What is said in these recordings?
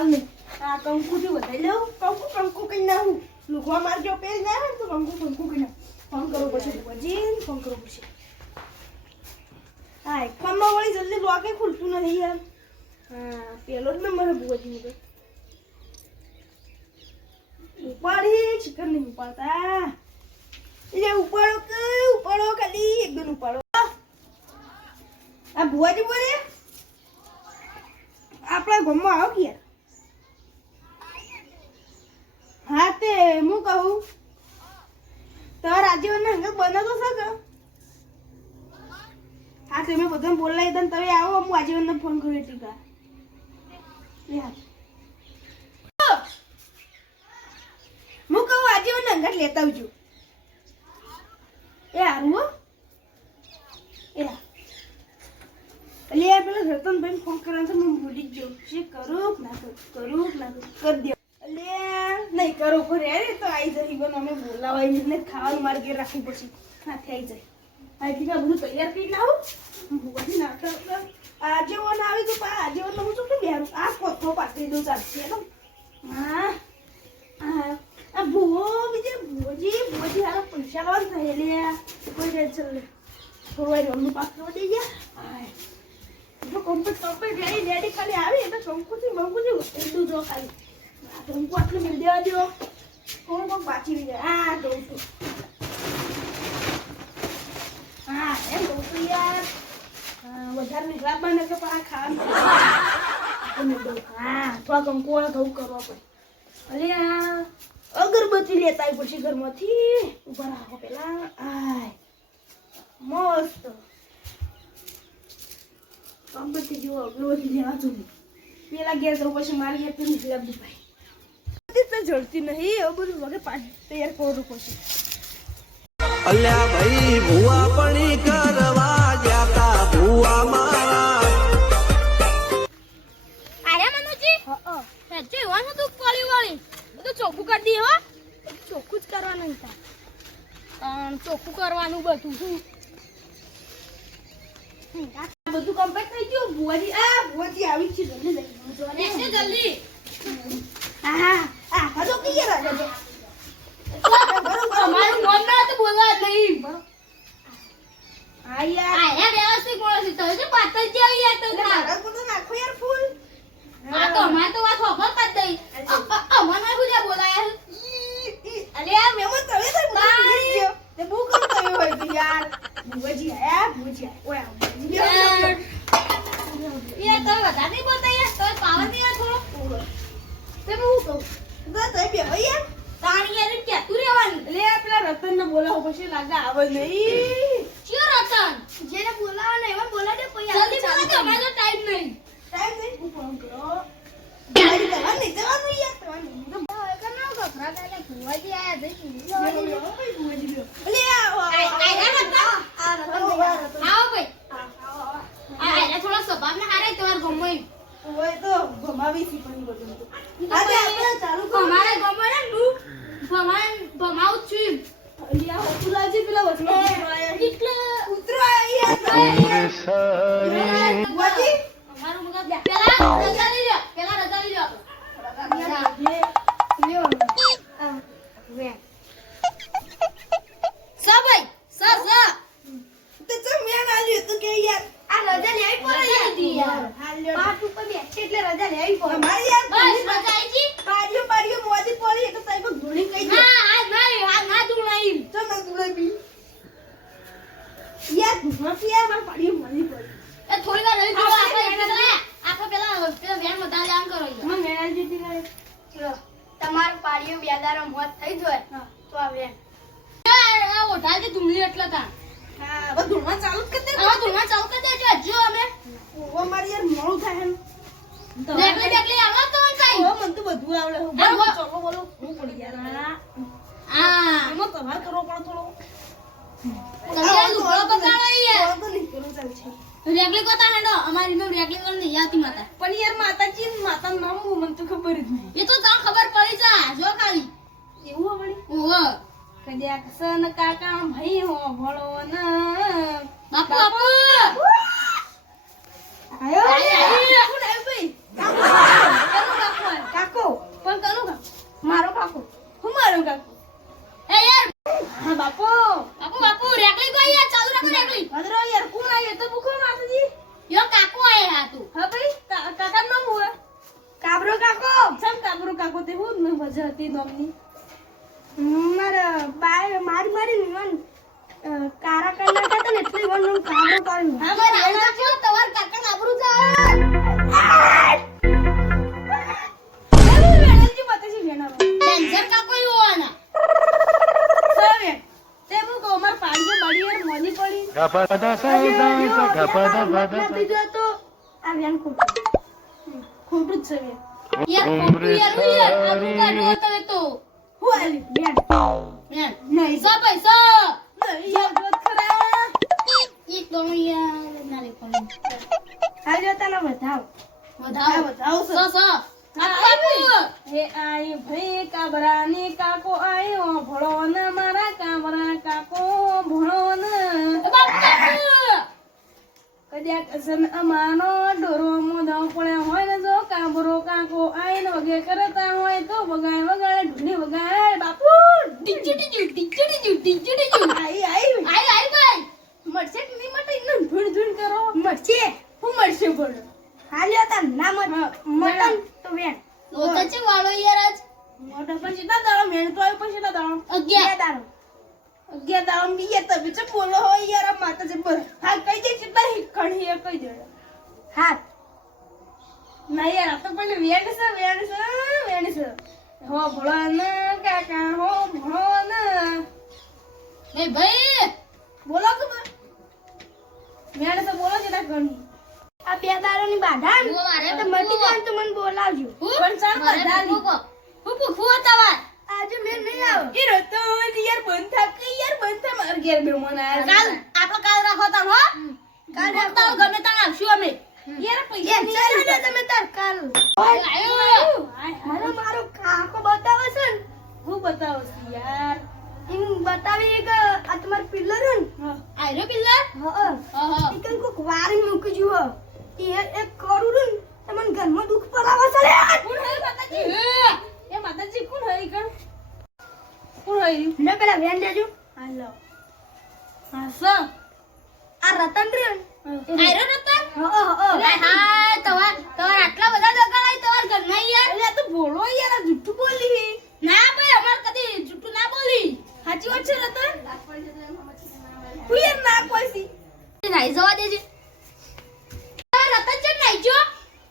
હાલ નહીં આ કંકુથી વધારી લઉં કંકુ કઈ ના હું લુખવા મારજો પેજ ના આવે તો કંકુ કઈ ના ફોન કરવો પડશે ભુવાજી ફોન કરવો પડશે હા ફોનમાં વળી જલ્દી લોકે ખુલતું નથી યાર હા પેલો જ નંબર હે ભુવાજી તો ઉપાડી ચિકન નહીં ઉપાડતા એટલે ઉપાડો ખાલી એકદમ ઉપાડો આ ભુવાજી બોલે આપણા ગામમાં આવો કે હા તે હું કહું તાર રાજ્યવરના હંગ બનાવતો છે કે હા તમે બધાને બોલાવી દો તમે આવો હું આજેવનને ફોન કરું એટલી કા હું કહું આજેવનને હંગાટ લેતા આવજો એ હારું હો એ એટલે યાર પેલા રતનભાઈ ફોન કરવાનો તો હું ભૂલી જ જાઉં છે કરું ના કરી દો એટલે નહીં કરો પર યાર તો આવી જઈ બન અમે બોલાવાય ને ખાવાનું મારે ઘેર રાખવું પડશે હાથે આવી જાય આથી બધું તૈયાર કરી લાવું ભૂવાથી નાખતા આજેવન આવી તો આજેવન હું શું બેરું આ કોથો પાથરી દઉં ચાલશે એનો હા આ ભુવોજી હારા પૈસા લાવવાનું થાય એટલે કોઈ ટેન્શન નહીં થોડું વાર રમનું પાક કરવા દઈ ગયા તો કમ્પ્લીટ રેડી ખાલી આવી એટલે કંકુથી એટલું જો ખાલી કંકુ આટલું મિલ દેવા દો કોણ બાચી જાય હા દઉં છું હા એમ દઉં છું યાર વધારે નીકળા બને કે પણ આ ખાવાનું હા થોડા કંકુ વાળા ઘઉં કરવા પડે અરે આ અગરબત્તી લેતા આવી પછી ઘરમાંથી ઉભા રાખો પેલા આય મસ્ત અગરબત્તી જેવો અગરબત્તી લેવા જોઈએ પેલા ગેસ જવું પછી મારી એક નીકળ્યા ભાઈ જડતી નહીં એવું બધું વગર પાણી તૈયાર કરવું પડશે અલ્યા ભાઈ ભુવા પણી કરવા જાતા ભુવા મારા આયા મનુજી જે હોવાનું તું કોળી વાળી બધું ચોખ્ખું કરી દે હો ચોખ્ખું જ કરવાનું હતા ચોખ્ખું કરવાનું બધું શું બધું કમ્પ્લીટ થઈ ગયું ભુવાજી આવી છે જલ્દી હા તો કી ગયા રાજા તમારું નામ ના તો બોલવા જ નહીં આયા વ્યવસ્થિત બોલે છે તો જે પાતળ જેવી યાર તો મારા કો તો નાખો યાર ફૂલ આ તો અમાર તો વાત ખબર પડ દઈ અમાર હું જે બોલાયા અલે આ મેમન તમે તો ભૂલી ગયો તે બહુ કમ કર્યો હોય કે યાર ભુવાજી આયા ઓય યાર તો વધારે નહીં બોલતા યાર તો પાવર નહીં યાર થોડો તે હું કહું તો તે બે યાર તાણી યાર કે તું રહેવાની લે પેલા રતનને બોલાવો પછી લાગે આવે નહીં ચિયો રતન જેને બોલાવો ને એવા બોલા દે કોઈ જલ્દી બોલો કે અમારો ટાઈમ નહીં હું ફોન કરો ગાડી જવા નહીં જવાનું યાર તમારે કના ગફરા કાલે ભુવાજી આયા જઈ લે આવો આવો ભાઈ આ થોડા સ્વભાવને હારે તમાર ગમોય ઓય તો ભમાવી થી પણ બધું આજે આપણે ચાલુ કરો અમારે ગમોય ને હું ભમાવું છું અલિયા હોતુલાજી પેલા વચલો એટલે ઉતરો આયા વાજી અમારું મગજ પેલા રજા લઈ લો લ્યો સા ભાઈ સા તે તો મેં આલ્યો તો કે યાર આ રજા લેવી પડે યાર હાલ્યો પાટ ઉપર બેઠે એટલે રજા લેવી પડે અમારી યાર બસ રજા આવી જી પાડિયો મોદી પડી એટલે સાહેબ ધૂણી કહી દે ના દુણાઈ તો ના ધૂણી બી યાર ધૂણી યાર માર પાડિયો મોદી પડી એ થોડી વાર રહી આપણે પેલા વેન વધારે આમ કરો મને મેળા જીતી ગઈ ચલો તમાર પાડીઓ બેદારો મોત થઈ જોય તો આ વેન આ ઓઢાજી ધૂમલી એટલે તા હા બધું માં ચાલુ કરી દે આ ધૂમા ચાલુ કરી દેજો હજુ અમે ઓ મારી યાર મોળું થાય એમ દેખલી આવો તો કઈ ઓ મને તો બધું આવડે હું ચલો બોલો હું પડી યાર આ એમાં તમારે કરવો પડે થોડો તમે દુબળો બતાડો યાર તો નહીં કરવું ચાલ છે રેગલી કોતા હેડો અમારી મેં રેગલી કોણ નહીં આતી માતા પણ યાર માતાનું નામ હું મને તો ખબર જ નહીં એ તો તને ખબર પડી જા જો ખાલી એવું વળી ઓહો કદ્યા કસન કાકા ભાઈ હો ભળો ન બાપુ બાપુ આયો આયો. કોણ આવ્યું ભાઈ કેનો બાપુ આવ્યો સમ કાબરો કાકો તે હું ન મજા હતી નોમની મારા બાય મારી મારી નિવન કારા કરના હતા ને એટલે વન કાબરો કર્યું હા મારે આવું તો તમાર કાકા આબરૂ જાય વેણજી બતાસી વેણા ટેન્શન કાકો હોવાના સવે તે હું કહું માર પાડીઓ બડી યાર મોની પડી બીજો તો આ વેણ ખોટું જ છે યાર ખોટું યાર હું યાર આબરૂ કાઢો તમે તો હું આલી વેણ યાર નહીં પૈસા નહીં યાર જોત ખરા એક તો યાર ના લે પણ હાજો તને બતાવ વધાવો બતાવ સો કાપુ હે આઈ ભાઈ કાબરાની કાકો આયો ભળો ને મારા કાબરા કાકો ભળો ને કદ્યાક અસન અમાનો ડોરો મોદો પડ્યો હોય ને જો કાબરો કાકો આઈને વગે કરતા હોય તો વગાય વગાય ઢૂલી વગાય બાપુ ટીચડી આઈ આઈ આઈ ભાઈ મળશે કે નહીં મળે ઇને ધૂણ ધૂણ કરો મળશે હું મળશે બોલો હાલ્યો તા ના મટન તો વેણ લોતા છે વાળો યાર આજ મોટા પછી ના દાડો મેળ તો આવ્યો પછી ના દાડો 11 દાડો બીએ તો બીચે બોલો હોય યાર આ માતા છે બોલ હા કઈ દે કેટલા કણી એ કઈ દે હા ના યાર આ તો પણ વેણ છે હો ભળો ને કાકા હો ભળો ને એ ભાઈ બોલો કે વેણ છે બોલો છે ના કણી આ બે દાડોની બાધા હું મારે તો મટી જાય તો મને બોલાવજો પણ ચાલ મારે બાધા હું પૂછું તમાર આજે મેં નહીં આવ એ રતો યાર બંધ થા કે યાર બંધ થા માર ઘેર બે મન આયા કાલ રાખો તમ હો કાલ રાખો ગમે તને આવશું અમે યાર પૈસા નહીં ચાલ તમે તાર કાલ આયો મારો મારો કાકો બતાવો છે ને હું બતાવો છું યાર એમ બતાવી કે આ તમાર પિલ્લર ને આયરો પિલ્લર હા ઈકન કોક વારી મૂકી જુઓ એ એક કરું ને તમને ઘરમાં દુખ પડાવે છે રે કોણ હે માતાજી એ માતાજી કોણ હે ઈકન કોણ હે ને પેલા વેન દેજો હાલો હા સ આ રતન રે આયરો નતા હા અરે હા તમાર આટલા બધા દગાડાય તમાર ઘરના યાર અરે આ તો બોલો યાર આ જુઠ્ઠું બોલી ના ભાઈ અમાર કદી જૂઠું ના બોલી સાચી વાત છે રતન તું યાર ના કોઈસી નાઈ જવા દેજે રતન છે નાઈ જો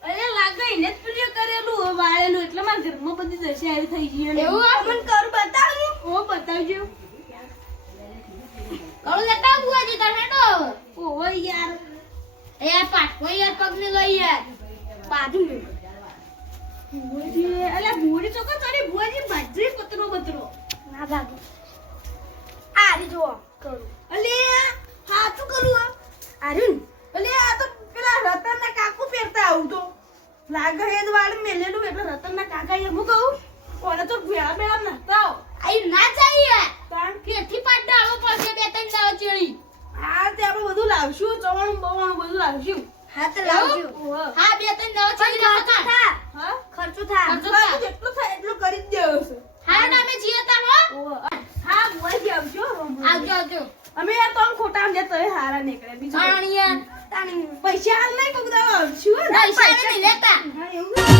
અરે લાગે એને જ પ્રિય કરેલું વાળેલું એટલે મારા ઘરમાં બધી દશા આવી થઈ ગઈ અને એવું મને કર બતાવું ઓ બતાવજો કળું લેતા બુઆજી તને તો ઓ યાર એ આ પાટકો યાર પગને લઈ યાર બાજુ મે બુઆજી અલા બુઆજી ચોકો તારી બુઆજી બાજરી પતરો ના ભાગે આ રી જો કરું અલે હાથું કરું આર્યન અલે આ તો પેલા રતનના કાકુ પહેરતા આવું તો લાગે હે વાળ મેલેલું એટલે રતનના કાકા એ હું કહું ઓને તો ભેળા ભેળા નતા આઈ ના જાય તાણ કેથી પાટ ડાળો પડશે બે ત્રણ દાવ ચેડી હા તે આપણે બધું લાવશું ચવાણું બવાણું બધું લાવશું હા તે લાવજો. હા બે ત્રણ દાવ ચેડી રાખતા હા ખર્ચો થાય ખર્ચો થાય. જેટલું થાય એટલું કરી જ દેવું છે હા નામે જીએ તા હો હા બોલજી આવજો આવજો અમે યાર તો ખોટા આમ જતો હારા નીકળે બીજું તાણિયા તાણી પૈસા હાલ નહીં કોક દાવા આવશું પૈસા નહીં લેતા હા એવું